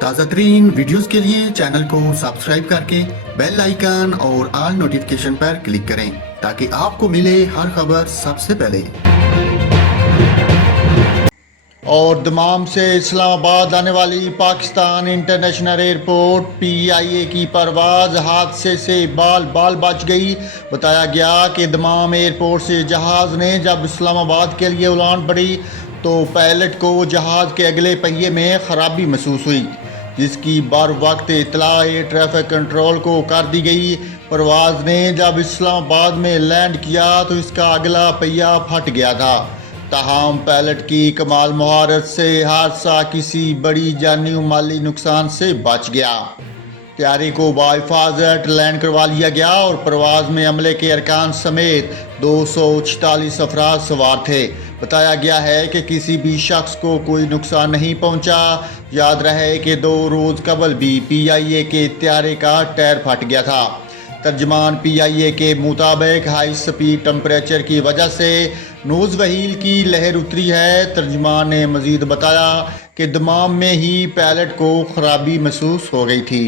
تازہ ترین ویڈیوز کے لیے چینل کو سبسکرائب کر کے بیل آئیکن اور آل نوٹیفیکیشن پر کلک کریں تاکہ آپ کو ملے ہر خبر سب سے پہلے۔ اور دمام سے اسلام آباد آنے والی پاکستان انٹرنیشنل ایئرپورٹ PIA کی پرواز حادثے سے بال بچ گئی۔ بتایا گیا کہ دمام ایئرپورٹ سے جہاز نے جب اسلام آباد کے لیے اڑان بھری تو پائلٹ کو جہاز کے اگلے پہیے میں خرابی محسوس ہوئی، جس کی بر وقت اطلاع ایئر ٹریفک کنٹرول کو کر دی گئی۔ پرواز نے جب اسلام آباد میں لینڈ کیا تو اس کا اگلا پہیہ پھٹ گیا تھا، تاہم پائلٹ کی کمال مہارت سے حادثہ کسی بڑی جانی و مالی نقصان سے بچ گیا۔ طیارے کو بحفاظت لینڈ کروا لیا گیا اور پرواز میں عملے کے ارکان سمیت 246 افراد سوار تھے۔ بتایا گیا ہے کہ کسی بھی شخص کو کوئی نقصان نہیں پہنچا۔ یاد رہے کہ 2 روز قبل بھی PIA کے طیارے کا ٹائر پھٹ گیا تھا۔ ترجمان PIA کے مطابق ہائی سپیڈ ٹمپریچر کی وجہ سے نوز وہیل کی لہر اتری ہے۔ ترجمان نے مزید بتایا کہ دمام میں ہی پائلٹ کو خرابی محسوس ہو گئی تھی۔